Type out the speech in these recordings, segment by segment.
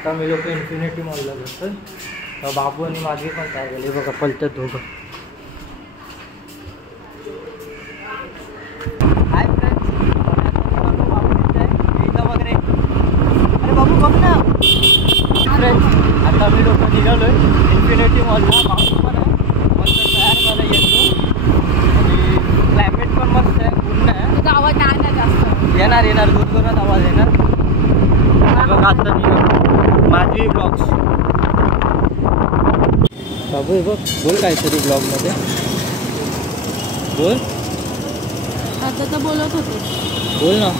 आता मी लोक इन्फिनिटी मॉलला जातोय. बाबू आणि माझी पण काय झाली बघा, पलतात दोघं. हाय फ्रेंड्स, बाबू वगैरे. अरे बाबू बघ ना फ्रेंड्स, आता मी लोक निघालोय इन्फिनिटी मॉलला. बाबू पण आहे मस्त तयार मला येतो आणि क्लायमेट पण मस्त आहे, ऊन आहे. आवाज नाही ना जास्त येणार जोरात आवाज येणार. बघा आता मी माझी ब्लॉग्स. बाबू हे बघ, बोल काहीतरी ब्लॉगमध्ये बोल. आता तर बोलत होते. बोल ना,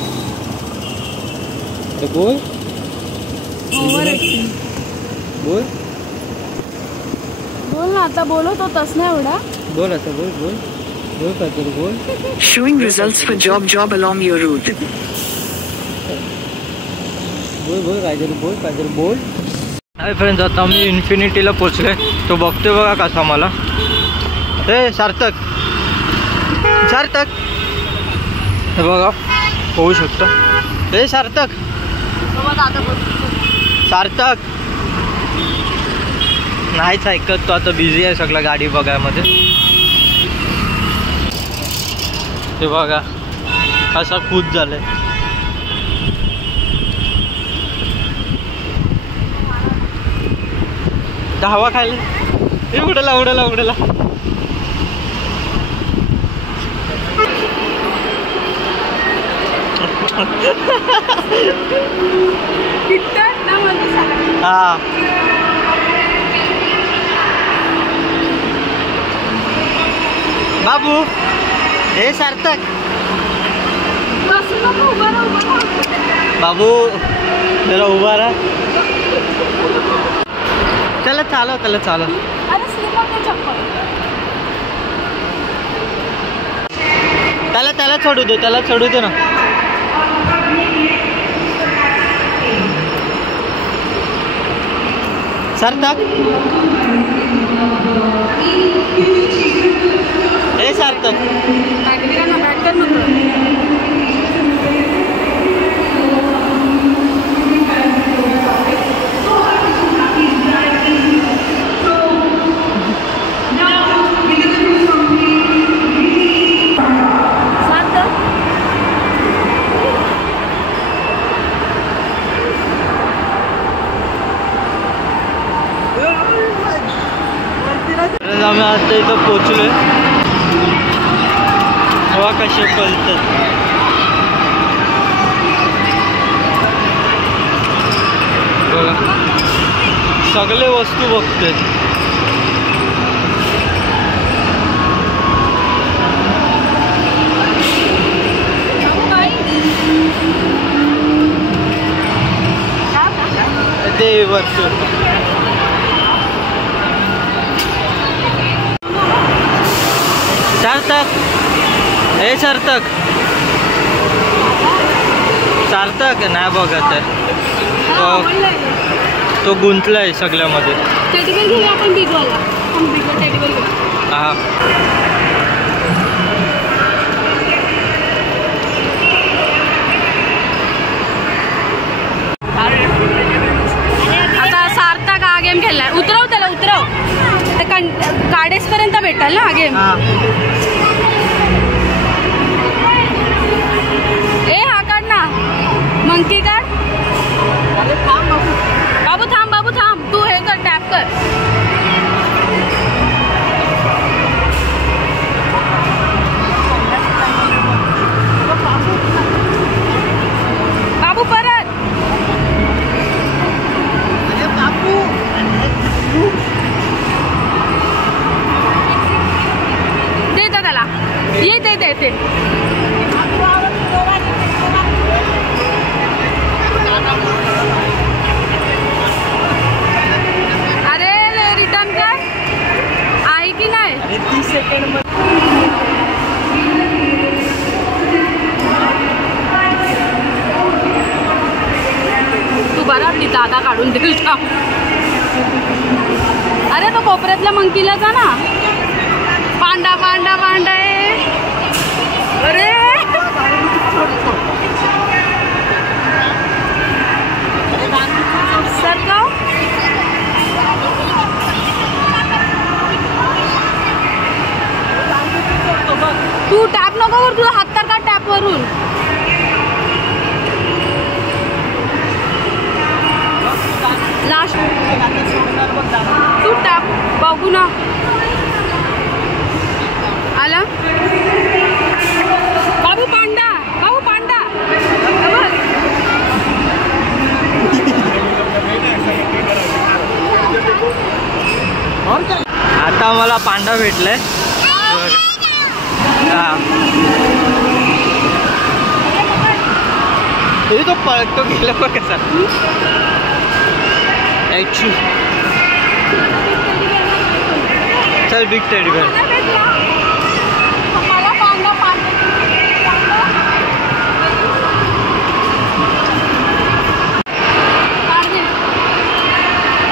बोल. बोल बोल ना, आता बोलत होतास ना एवढा. बोल आता, बोल काहीतरी बोल. Showing results for job along your route. बोल काहीतरी बोल. हाय फ्रेंड्स, आता मी इन्फिनिटीला पोचलोय. तो बघतोय बघा कसा मला. हे सार्थक हे बघा, होऊ शकतो. हे सार्थक नाहीच ऐकत तो. आता बिझी आहे सगळं गाडी बघायमध्ये. ते बघा कसा खुश झालाय. हवा खायला. हे उडला. हा बाबू, हे सार्थक. बाबू जरा उभा राहा. त्याला चालव. त्याला चढू दे ना. सार्थक, हे सार्थक. आम्ही आता इथं पोचलोय. हवा कशी पलतात. बघा सगळे वस्तू बघते. ते वस्तू सार्थक नाही बघत आहे. तो गुंतलाय सगळ्यामध्ये. हा आता सार्थक हा गेम खेळलाय. उतरव काडेस पर्यंत भेटेल ना हा गेम. हा काढ ना, मंकी काढ. बाबू थांब. तू हे कर, टॅप कर. बाबू परत. दे त्याला. ये दे. अरे रिटर्न कर. आहे की नाही. 30 सेकंड. तू बरा ती दादा काढून देईल का. अरे तो कोपऱ्यातल्या मंकीला जा ना. पांडा अरे सरकार तू टॅप नको वर, तुला हात तर का टॅप वरून. लास्ट तू टॅप बघू ना. आला बाबू पांडा, बाबू पांडा. आता आम्हाला पांडा भेटलाय. तो पळतो गेला बघ कसा. चल बिग टेडी बेअर.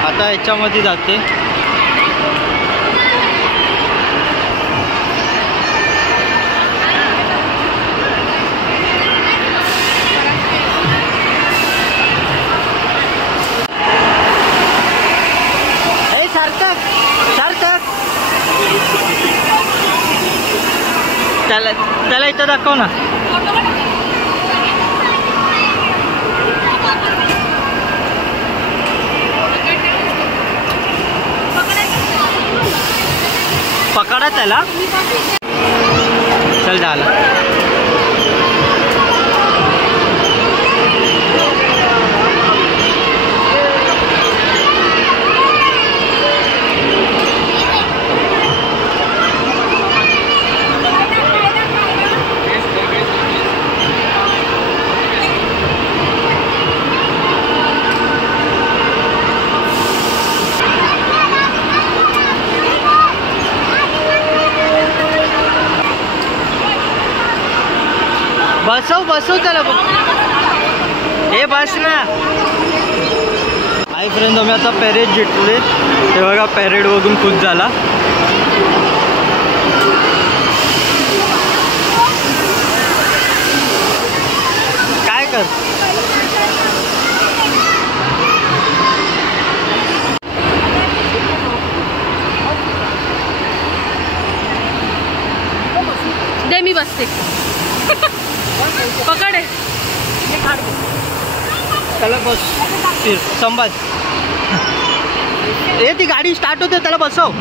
आता याच्यामध्ये जाते. त्याला इथं दाखव ना. पकडा त्याला. चल झालं. बसव त्याला. हे बस ना. हाय फ्रेंड, आम्ही आता पॅरेड जिंकले. ते बघा पॅरेड बघून खुश झाला. काय कर. दे मी बसते. पकड. त्याला बस. संभाज. ए ती गाडी स्टार्ट होते, त्याला बसव.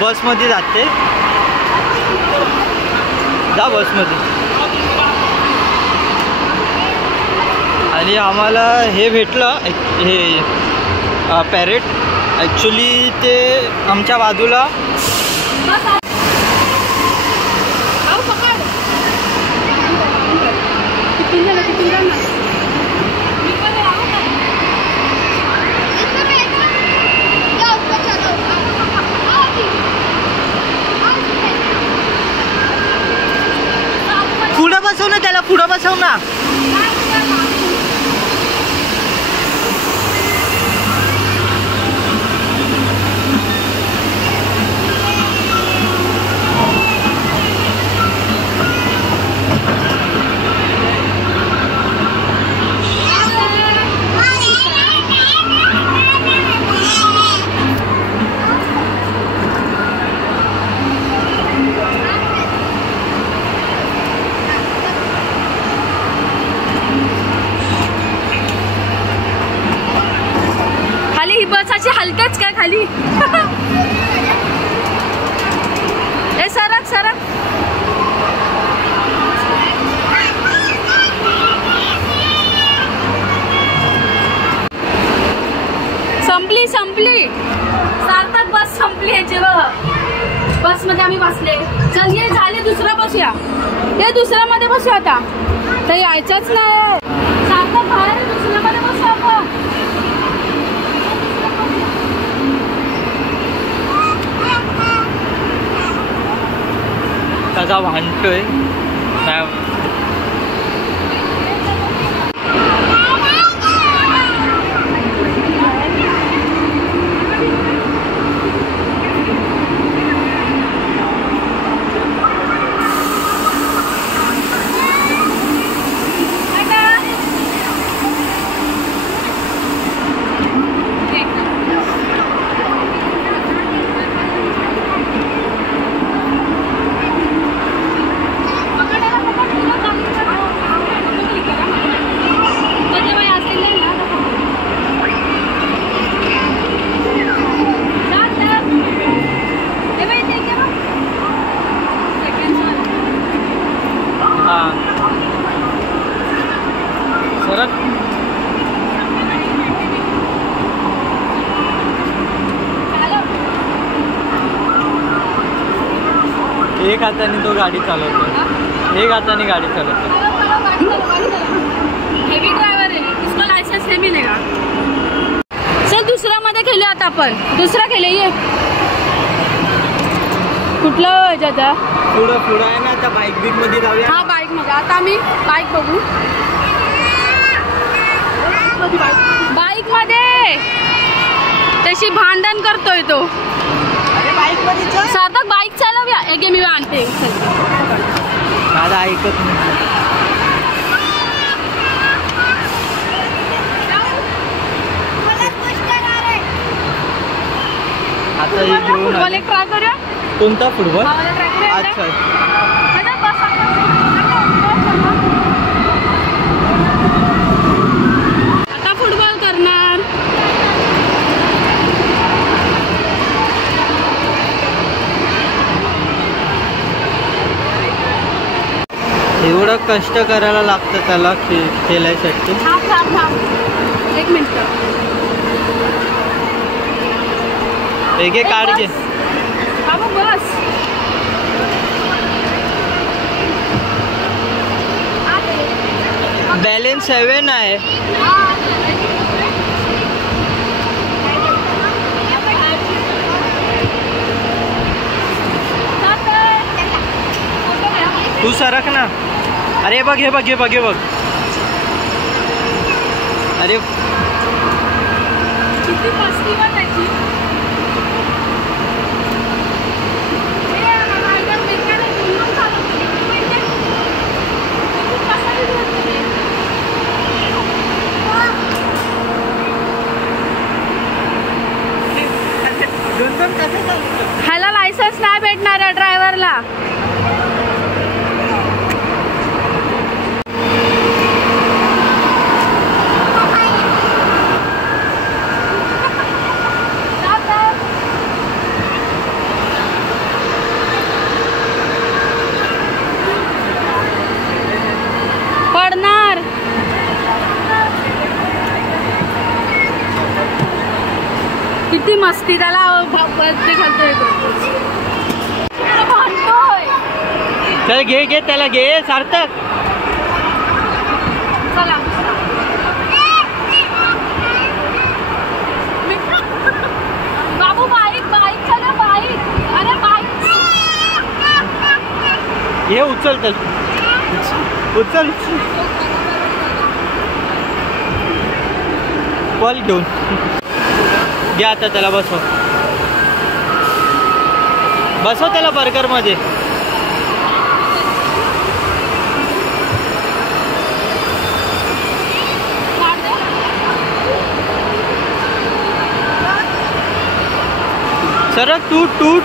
बसमध्ये जाते. जा बसमध्ये. आणि आम्हाला हे भेटलं, हे पॅरेट. ॲक्च्युली ते आमच्या बाजूला पुढं बसव ना त्याला. पुढं बसव ना. हलतेच काय खाली. ए सरक सरक. संपली संपली. सार्थक बस संपली याची बघ. बस मध्ये आम्ही बसले. चल ये झाले दुसरा बसूया. ये दुसऱ्या मध्ये बसू आता. तर यायचंच नाही. सार्थक बाहेर दुसऱ्या मध्ये बसू आपण. कसा भांडतोय. एक हाताने तो गाडी चालवतो. एक हाताने गाडी चालवतो. हेवी ड्रायव्हर आहे. इसको लायसन्स नाही मिळेगा. चल दुसऱ्या मध्ये खेळूया आता आपण. दुसरा खेळ ये. कुठला जाता पुढं पुढं आहे ना. आता बाईक बीक मध्ये जाऊया. हा बाईक मध्ये. आता आम्ही बाईक बघू. बाईक मध्ये तशी भांडण करतोय तो. सार्थक बाईक चालवूया. एक मी आणते. दादा ऐकत नाही. आता फुटबॉल एक ट्राय करूया. कोणता फुटबॉल. अच्छा आता फुटबॉल करणार. एवढं कष्ट करायला लागतं त्याला खेळायसाठी. एक मिनिट. एक एक काढ घे. बस बॅलेन्स 7 आहे. तू सरक ना. अरे बघ हे बघ हे बघ हे बघ. अरे किती मस्ती वा त्याची. ह्याला लायसन्स नाही भेटणार आहे ड्रायव्हरला. पडणार. किती मस्ती त्याला ते घालतोय. चल घे घे त्याला घे. सार्थक चला. बाबू बाईक बाईक चला बाईक. अरे बाईक हे उचल. चल उचल. बॉल घेऊन घ्या. आता त्याला बसव. बसव त्याला बर्गर मध्ये. सरक टूट टूट.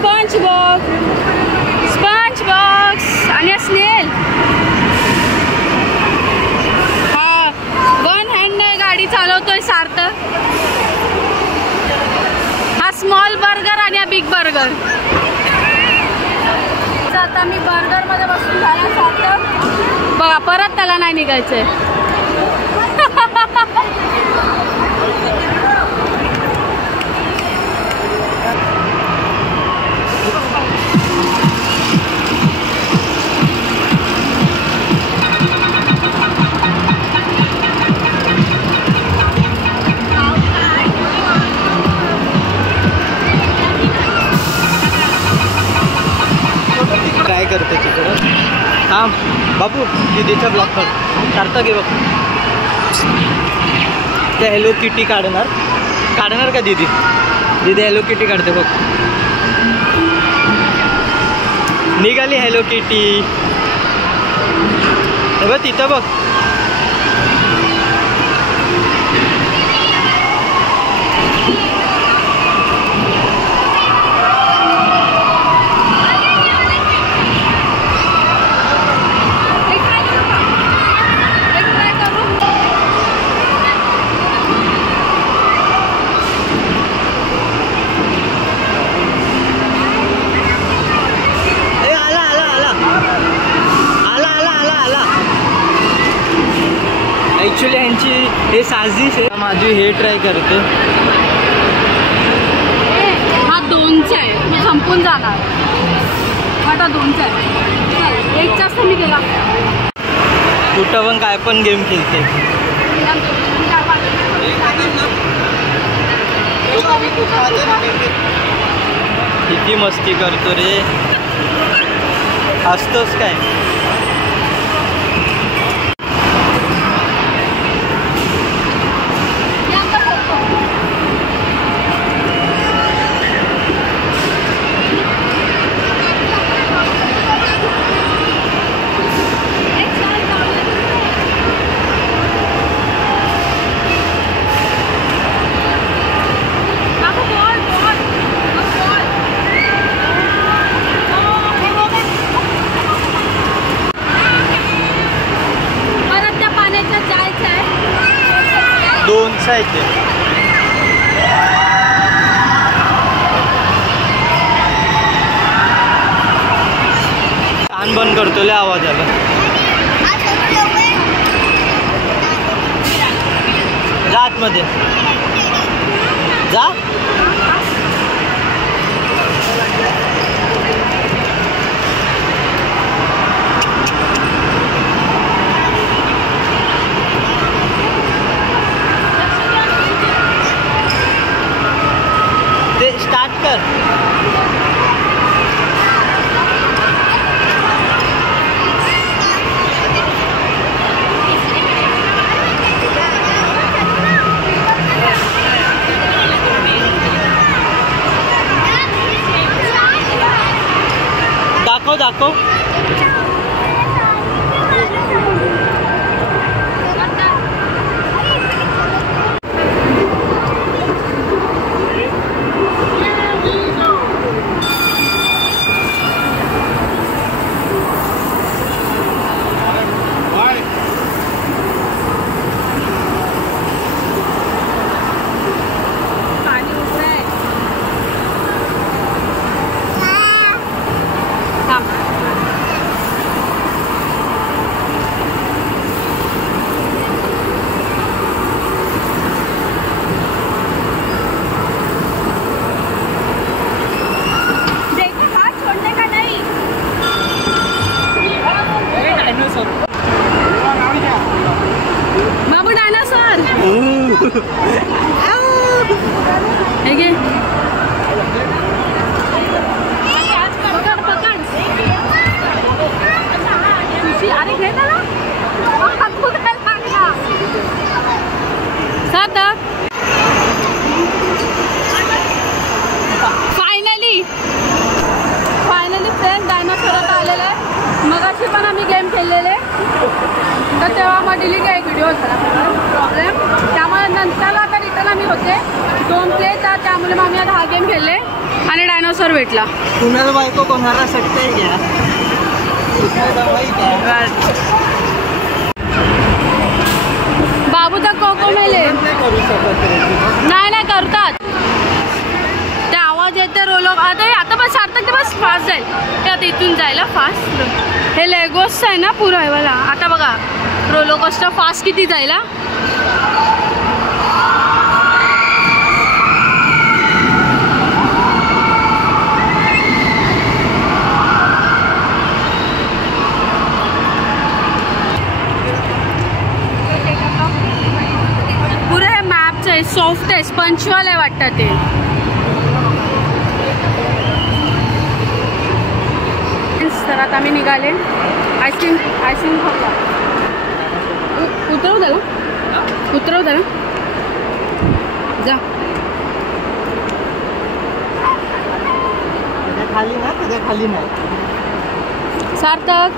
स्पंज बॉक्स आणि स्नेल. हा 1 हँडने गाडी चालवतोय सार्थक. हा स्मॉल बर्गर आणि हा बिग बर्गर. आता मी बर्गर मध्ये बसून झाला सार्थक. बघा परत त्याला नाही निघायचंय. ट्राय करते तिकडं. हां बाबू दीदीचा ब्लॉग काढता घे बघ. ते हॅलो किटी काढणार का दीदी हॅलो किटी काढते बघ. निघाली हॅलो किटी. हे बघ तिथं बघ. ॲक्च्युली ह्यांची हे साजिश आहे. माझी हे ट्राय करते. हा 2चा आहे. मी संपून जाणार. आता 2चा आहे. 1 जास्त मी केला. कुठं पण काय पण गेम खेळते. किती मस्ती करतो रे. असतोच काय. दोनचा येते. कान बंद करतो लय आवाज आला. जा आतमध्ये जा. ते स्टार्ट कर. दाखव. बाबू डायनासोर. हे घे. पकड. अरे घे त्याला. फायनली फ्रेंड डायनासोरात आलेला आहे. मगाशी पण आम्ही गेम खेळलेले तर तेव्हा मग डिलीट एक व्हिडिओ झाला प्रॉब्लेम. त्यामुळे नंतरला आता रिटर्न आम्ही होते 2 प्ले. तर त्यामुळे मग आम्ही आता हा गेम खेळले. आणि डायनोसॉर भेटला. कुणाला बायको कोणाला शकते घ्या. बाबूचा कोको मेले. नाही करतात ते आवाज येते रोलो. आता बस सार्थक ते बस फास्ट जाईल. ते आता इथून जायला फास्ट. हे लेगोस आहे ना पुरं आहे मला. आता बघा रोलो कोस्टर फास्ट किती जायला. पुरे हे मॅपच आहे. सॉफ्ट आहे स्पंचवाल आहे वाटतं ते. तर आता आम्ही निघाले. आईस्क्रीम खाऊया. उतरव त्याला जा. खाली नाही सार्थक.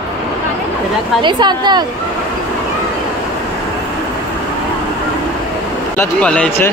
सार्थक पलायचं